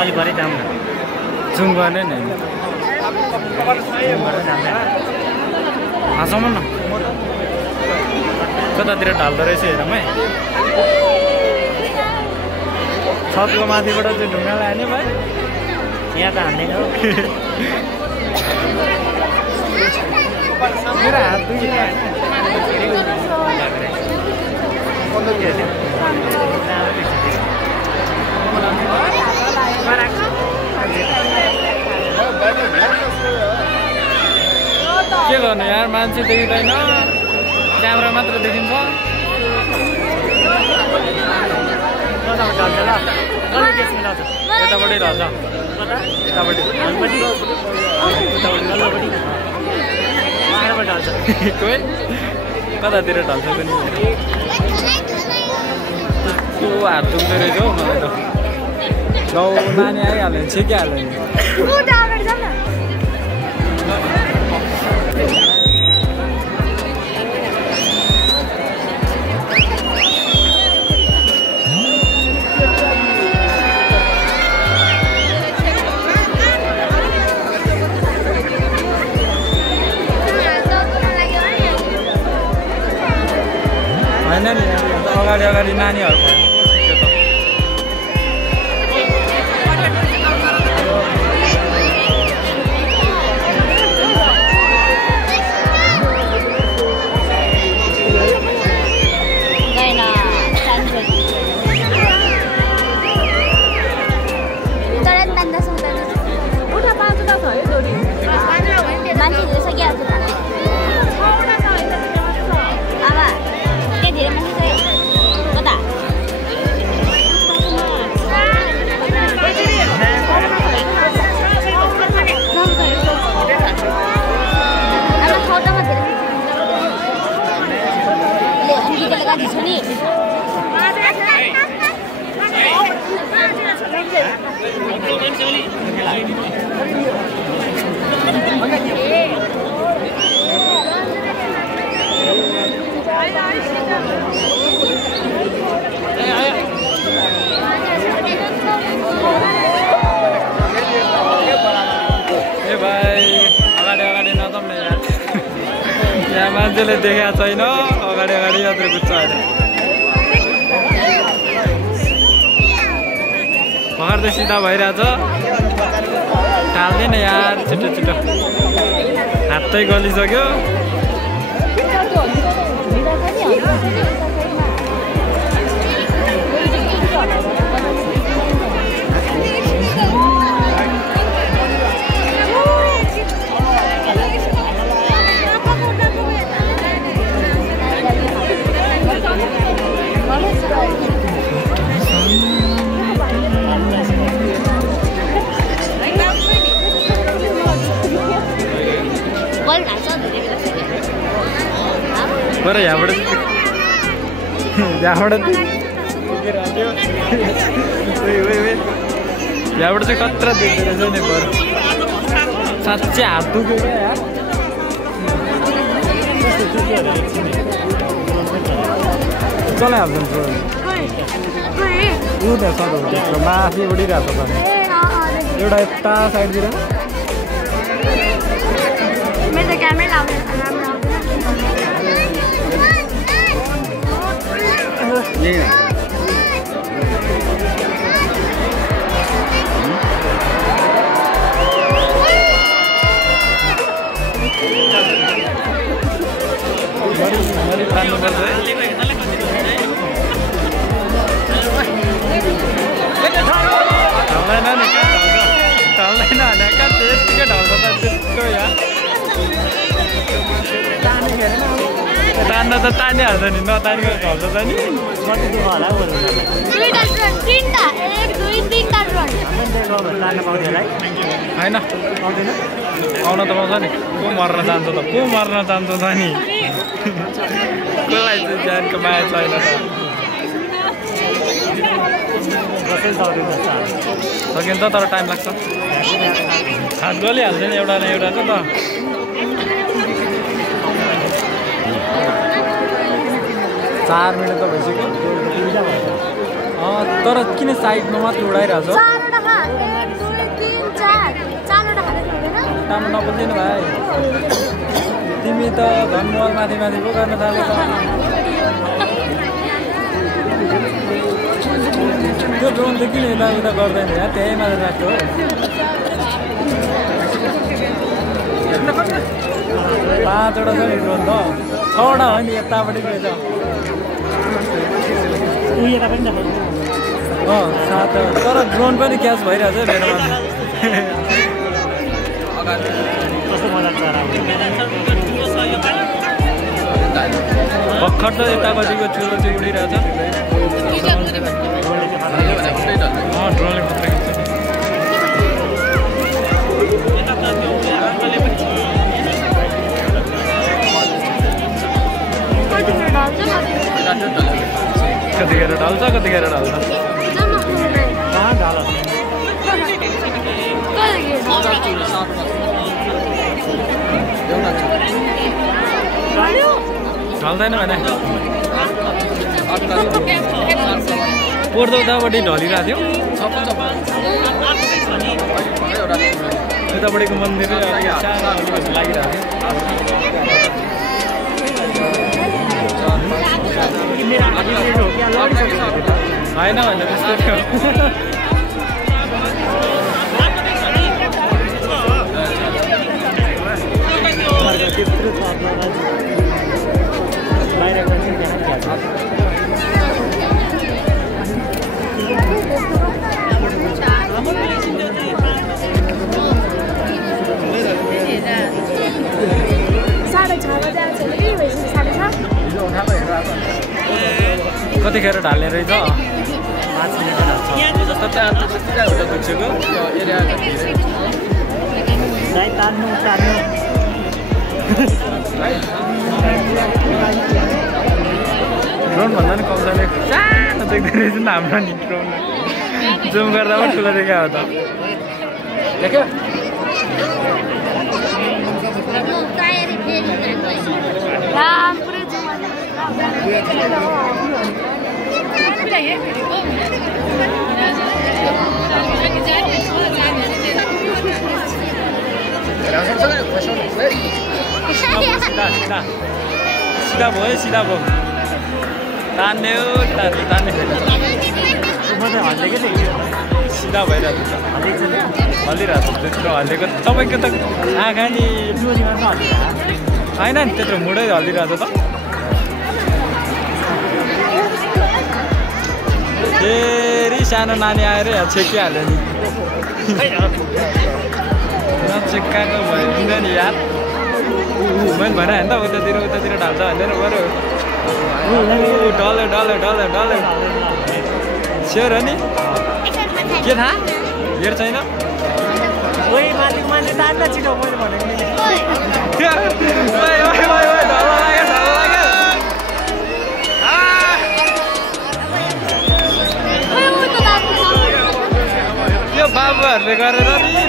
अलि भरे जाम न जुम गर्ने नि हाँसौँ न कतातिर ढाल्दो रहेछ हेरौँ है छतको माथिबाट चाहिँ ढुङ्गा लाने भाइ यहाँ त हान्दैन हो मेरो हात दुखिरहेको के गर्नु यार मान्छे देखिँदैन क्यामेरा मात्र देखिन्छ यतापट्टि रहन्छ कोही कतातिर ढल्छ पनि कस्तो हात दुख्दो रहेछ हौ मलाई त लौ नानी आइहाल्यो भने छेकिहाल्यो नि होइन नि अगाडि अगाडि नानीहरूको यहाँ मान्छेले देखाएको छैन अगाडि अगाडि यत्रो कुद्छ अहिले भर्खर त सिधा भइरहेछ टाल्दैन यार छिटो छिटो हातै गलिसक्यो बरं यहाँबाट यहाँबाट चाहिँ कत्रा देख्दो रहेछ नि बरु साँच्चै हात दुख्यो क्या यार चलाइहाल्छ ऊ त्यहाँ सधैँ माथि उडिरहेको छ एउटा यता साइडतिर तान्दा त तानिहाल्छ नि नतानेको ढल्छ त नि होइन आउन त पाउँछ नि को मर्न जान्छ त को मर्न जान्छ त नि कसलाई चाहिँ ज्यानको माया छैन त सकिन्छ तर टाइम लाग्छ हात गलिहाल्छ नि एउटा न एउटा त 4 मिनट त भइसक्यो तर किन साइडमा मात्र उडाइरहेको छ टाम्नु नबोल्दिनु भाइ तिमी त झन् मोबाइल माथि माथि पो गर्न थालेछ त्यो ड्रोन त किन यता उता गर्दैन यहाँ त्यही मात्र राख्यो हो 5 वटा छ नि ड्रोन त 6 वटा हो नि यतापट्टि रहेछ 7 तर ड्रोन पनि क्याच भइरहेछ मेरोमा भर्खर त यतापट्टिको चुलो चाहिँ उडिरहेछ ड्रोनले मात्रै कतिखेर ढल्छ कतिखेर ढल्छ ढल्दैन भने पोर्दो उतापट्टि ढलिरहेको थियो उतापट्टिको मन्दिर सानो अलिकति लागिरहेको थियो होइन भने त्यस्तो थियो कतिखेर ढाल्ने रहेछ 5 मिनट दुख्छेको एरिया ड्रोन भन्दा नि कम जाने सानो देख्दो रहेछ नि हाम्रो नि ड्रोन जुम गर्दा पनि ठुलो देखा हो त देख्यो सिधा भयो सिधा भयो तान्ने हो तान्ने सिधा भइरहेको छ हल्लिरहेको छ त्यत्रो हल्लिएको तपाईँको त आँखा नि होइन नि त्यत्रो मुडै हल्लिरहेको छ त फेरि सानो नानी आएर यहाँ छेकिहाल्यो नि नचेक्काको भयो हुँदैन नि यार मैले भने होइन त उतातिर ढाल्छ भनेर बरु डल्यो स्योर हो नि के थाहा हेर छैन त्यो बाबुहरूले गरेर नि